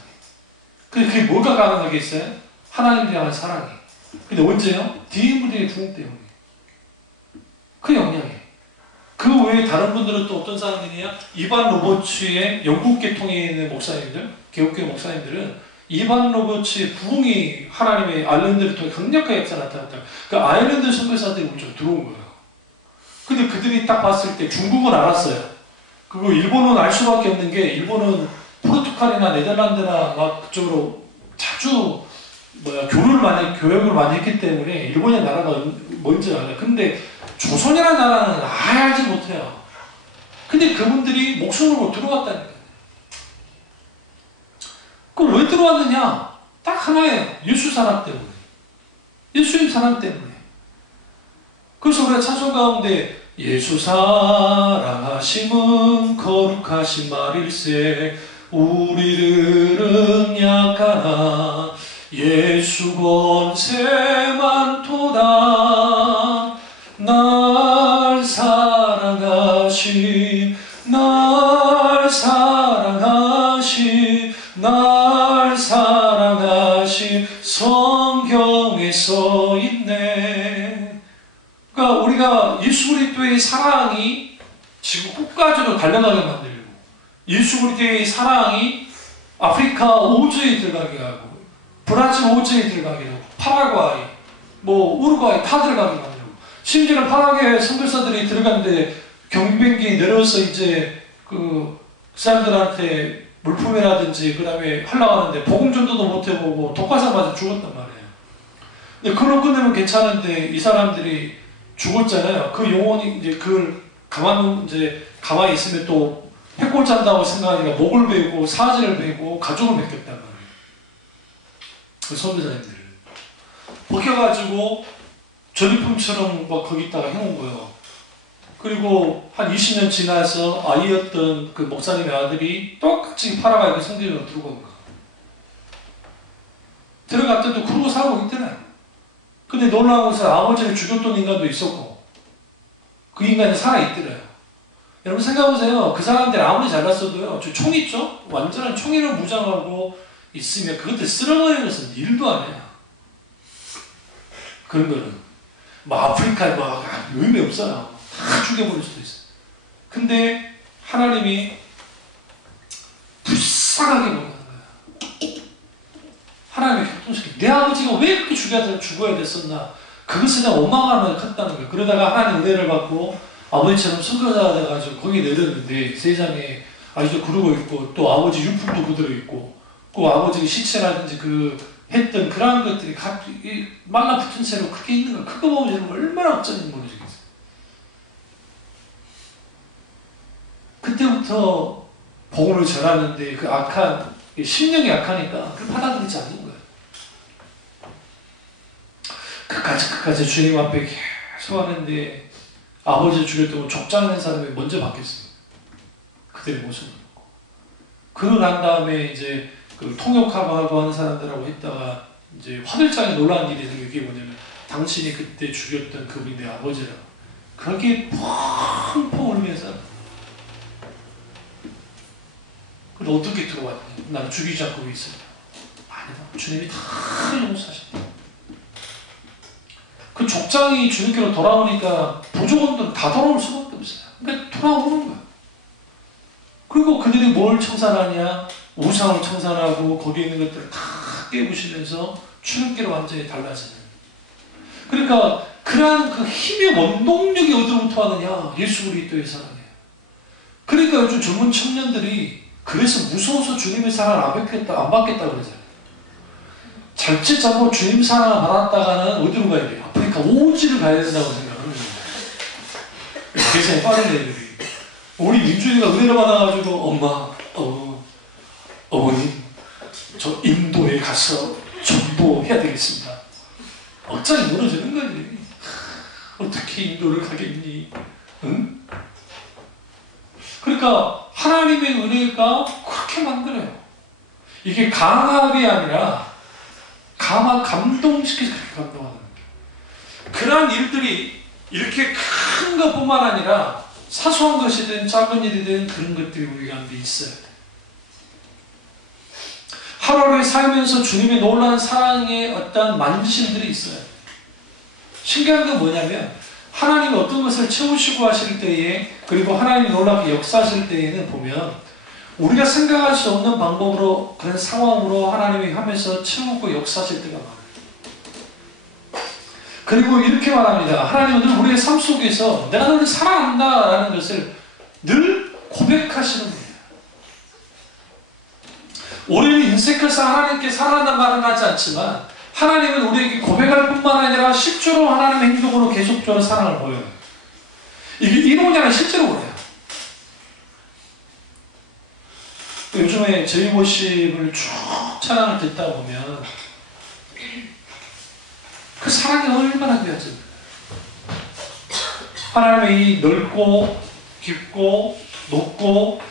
근데 그게 뭐가 가능하겠어요? 하나님에 대한 사랑이. 근데 언제요? DMV의 부흥 때문에. 그 영향이. 그 외에 다른 분들은 또 어떤 사람들이냐? 이반 로버츠의 영국 계통에 있는 목사님들, 개혁교회 목사님들은 이반 로버츠의 부흥이 하나님의 아일랜드를 통해 강력하게 역사 나타났다. 그 아일랜드 선교사들이 먼저 들어온 거예요. 근데 그들이 딱 봤을 때 중국은 알았어요. 그리고 일본은 알 수밖에 없는 게 일본은 포르투갈이나 네덜란드나 막 그쪽으로 자주 교육을 많이 했기 때문에 일본의 나라가 뭔지 알아요. 근데 조선이라는 나라는 아예 알지 못해요. 근데 그분들이 목숨을 못 들어왔다는 거예요. 그럼 왜 들어왔느냐? 딱 하나예요. 예수 사랑 때문에. 예수님 사랑 때문에. 그래서 우리가 찬송 가운데 예수 사랑하심은 거룩하신 말일세 우리들은 약하나 예수 권세만 토다 날 사랑하심 날 사랑하심 날 사랑하심 성경에 써있네. 그러니까 우리가 예수 그리스도의 사랑이 지금 끝까지로 달려가게 만들고 예수 그리스도의 사랑이 아프리카 오즈에 들어가게 하고 브라질 오즈에 들어가게 하고 파라과이 뭐 우루과이 다 들어가게 만들고 심지어는 파라과이 선교사들이 들어갔는데 경비행기 내려서 이제 그 사람들한테 물품이라든지 그 다음에 하려고 하는데 복음 전도도 못 해보고 독화상 맞아 죽었단 말이에요. 근데 그걸 끝내면 괜찮은데 이 사람들이 죽었잖아요. 그 영혼이 이제 그걸 가만히 있으면 또 해골 잔다고 생각하니까 목을 베고 사지를 베고 가족을 맺겠단 말이에요. 그 선교사님들을 벗겨가지고 전리품처럼 막 거기다가 해놓은 거예요. 그리고 한 20년 지나서 아이였던 그 목사님의 아들이 똑같이 파라과이 그 성전으로 들어간 거예요. 들어갔더니 그러고 살고 있더라고요. 근데 놀라운 것은 아버지를 죽였던 인간도 있었고 그 인간이 살아있더래요. 여러분 생각해보세요. 그 사람들 아무리 잘났어도요. 저 총 있죠? 완전한 총으로 무장하고 있으면 그것들 쓸어버리는 것은 일도 아니에요. 그런 거는 뭐 아프리카에 막 의미 없어요. 다 죽여버릴 수도 있어요. 근데 하나님이 불쌍하게 보는 거예요. 하나님의 교통시키 내 아버지가 왜 그렇게 죽어야 됐었나? 그것에 대한 원망하면 컸다는 거예요. 그러다가 하나님 은혜를 받고 아버지처럼 선교사가 돼가지고 거기에 내렸는데 세상에 아직도 그러고 있고 또 아버지 유품도 그대로 있고 그 아버지 시체라든지 그 했던 그러한 것들이 말라붙은 채로 크게 있는 거 그거 보면 여러분 얼마나 억장인지 모르겠어요. 그때부터 복음을 전하는데 그 악한 심령이 약하니까 그걸 받아들이지 않는 거예요. 끝까지 주님 앞에 계속 하는데 아버지를 죽였다고 족장하는 사람이 먼저 바뀌었어요. 그들의 모습을 보고. 그러고 난 다음에 이제 그 통역하고 하는 사람들하고 했다가 이제 화들짝에 놀라운 일이 생겨. 그게 뭐냐면 당신이 그때 죽였던 그분이 내 아버지라고. 그렇게 펑펑 울면서 그걸 어떻게 들어왔냐? 난 죽이지 않고 있어요. 아니다. 주님이 다 용서하셨다. 그 족장이 주님께로 돌아오니까 부족원들은 다 돌아올 수밖에 없어요. 그러니까 돌아오는 거야. 그리고 그들이 뭘 청산하냐? 우상을 청산하고 거기에 있는 것들을 다 깨부시면서 주님께로 완전히 달라지는. 그러니까 그러한 그 힘의 원동력이 어디로부터 하느냐? 예수 그리스도의 사랑이에요. 그러니까 요즘 젊은 청년들이 그래서 무서워서 주님의 사랑을 안 받겠다 그러잖아요. 잘짓 잘못 주님 사랑을 받았다가는 어디로 가야 돼요? 아프리카 오지를 가야 된다고 생각하는 거예요. 세상에 빠른 애들이. 우리 민준이가 은혜를 받아가지고 어머님 저 인도에 가서 전도해야 되겠습니다. 억장이 무너지는 거지. 어떻게 인도를 가겠니? 응? 그러니까 하나님의 은혜가 그렇게 만들어요. 이게 강압이 아니라 감동시켜서 그렇게 감동하는 거예요. 그러한 일들이 이렇게 큰 것뿐만 아니라 사소한 것이든 작은 일이든 그런 것들이 우리 가운데 있어요. 하루하루 살면서 주님의 놀라운 사랑의 어떤 만지심들이 있어요. 신기한 건 뭐냐면 하나님이 어떤 것을 채우시고 하실 때에, 그리고 하나님이 놀랍게 역사하실 때에는 보면 우리가 생각할 수 없는 방법으로, 그런 상황으로 하나님이 하면서 채우고 역사하실 때가 많아요. 그리고 이렇게 말합니다. 하나님은 늘 우리의 삶 속에서 내가 너를 사랑한다 라는 것을 늘 고백하시는 거예요. 우리는 인생에서 하나님께 사랑한다는 말은 하지 않지만 하나님은 우리에게 고백할 뿐만 아니라 실제로 하나님의 행동으로 계속적으로 사랑을 보여요. 이게 이론이 아니라 실제로 그래요. 요즘에 저희 모십을 쭉 찬양을 듣다 보면 그 사랑이 얼마나 귀하죠. 하나님의 이 넓고 깊고 높고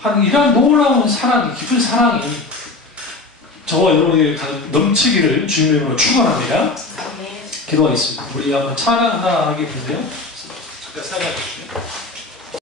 하는 이런 놀라운 사랑이, 깊은 사랑이 저와 여러분에게 넘치기를 주님의 이름으로 축원합니다. 기도하겠습니다. 우리 한번 찬양 하나 하게 보세요. 잠깐 사랑해 주시죠.